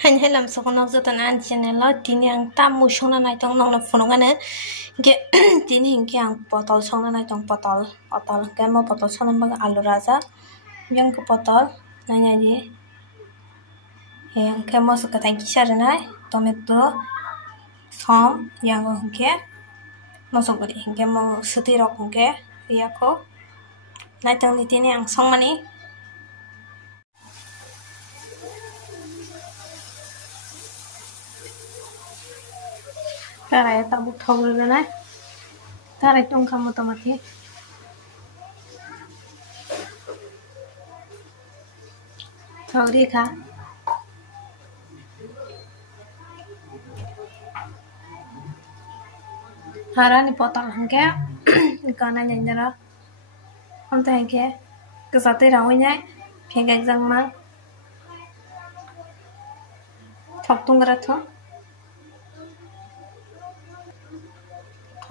Hành hay làm sao con nó rất là ăn chén này lo tin yang tam mùi xong này trong nông là phụ nông anh ấy cái tin hình cái hàng botol xong này trong botol cái mà botol xong này alu raza yang cái botol này gì yang cái mà suka thank you này tomato som yang cái masuk beri cái mà seti rok cái ya ko này trong di tin yang xong này Tarai tabuk thau rồi này, tarai trong kamu tomati, thau đi kha, hara ni potong hangke, kana nyanjara, om tu hangke, kesatu rawi nyai, phengai jang mang, thok tung gerat thong.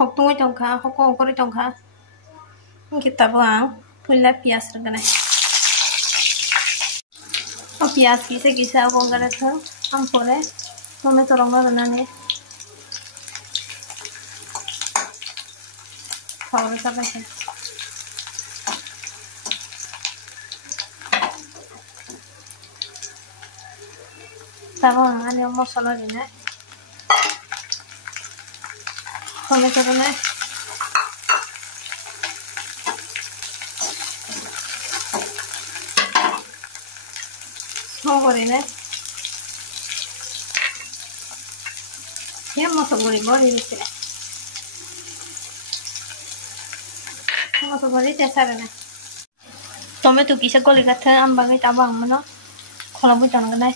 Hok tunggu jongka, hok kongkori jongka. Kita buang, pula pias regana. Oh pias kisa aku angkat itu, ampore, tomato rongga regana. Kau rasa apa sih? Tahu angkat yang mau solo ini. Tomato regana. Bori ne, ya masuk bori ni sih, masuk bori cesar ne. Tomato kisah kau lihat ambangi tabang mana, kalau mau jangan kena,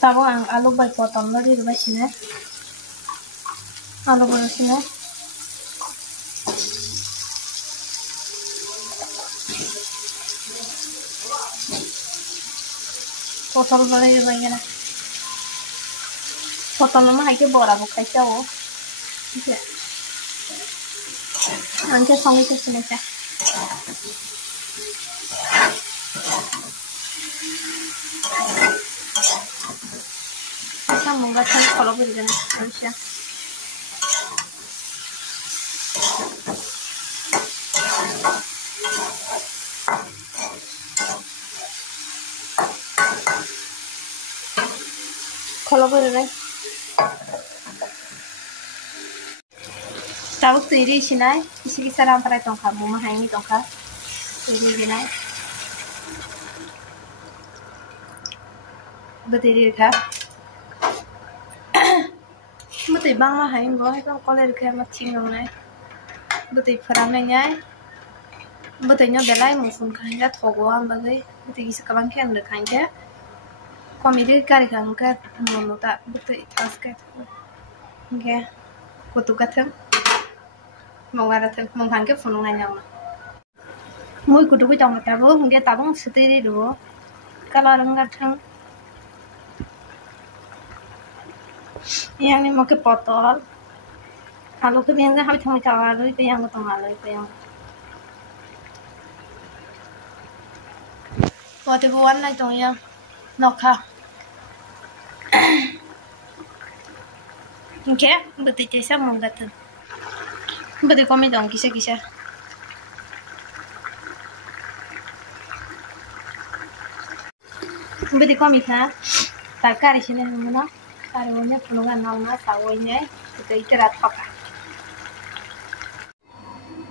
tabang alu baik potong lagi di bawah sini, alu bawah sini. Potol boleh juga ya na. Potol nama hai ke bora bukai jauh. Iya. Angke songi ke sini ya. Kita menggasan kalau begini harusnya. Kalau boleh, tahu tiri sini, isi saram pada tongkat, mama hangi tongkat, tiri sini, berdiri kah? Betul bang mah hangi gua, itu kalau kah macam mana? Betul peramanya, betulnya belai musim kaya thogoan bagai, betul isi kalang kaya ada kaya. Komedi kari kangkat mono tak betul itas kat, okay, kutu kateng, mau ngarateng, mau hangke phone nganyang, mau kutu ku jang tabu, mungkin tabung setiri dulu, kalau orang ngateng, yang ni mau ke potol, kalau ke biasa habis thang cawalu itu yang ketong halu itu yang, waktu buan lah itu yang nokha. Okay, betul cesa menggat. Betul kami dong kisah. Betul kami kan, terkari sini mana, karena penungan nama sawahnya itu iterat apa.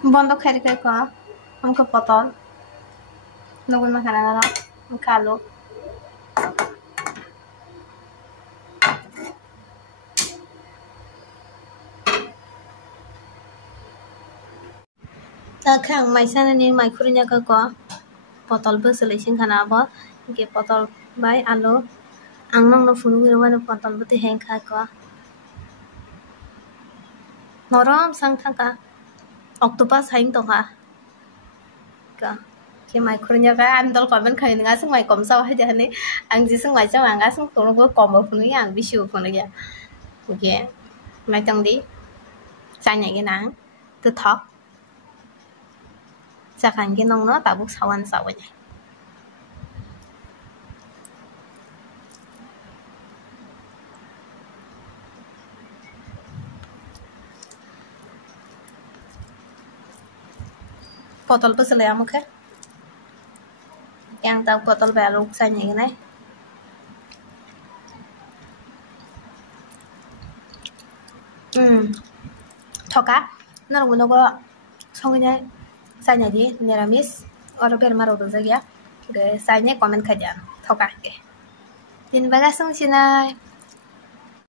Bondok hari kau, angka potol, nunggu makanan apa, kalau. Kang mai sana ni mai kurinya ka ko potol bu selection kana ba ke potol bai alu angnong no funu gwa no potol bu te heng kha ko norom sang thang ka octopus haing to ka ke mai kurinya ka andol ko ben khai nga sung mai kom sau ha ja ni ang ji sung mai sau ang ga sung funu bu kom bu funu yang bi shu funu ya ke mai tang di sa nhảy cái nắng từ thóc Sakan ginong no tabuk sawan sawanya. Botol besar ya muka. Yang tahu botol baru saya ini nih. Thoka. Nó là nó có xong cái saya nyaji niramis orang bermar udah saja. Udah saya comment kerja. Thoka ke. Terima kasih.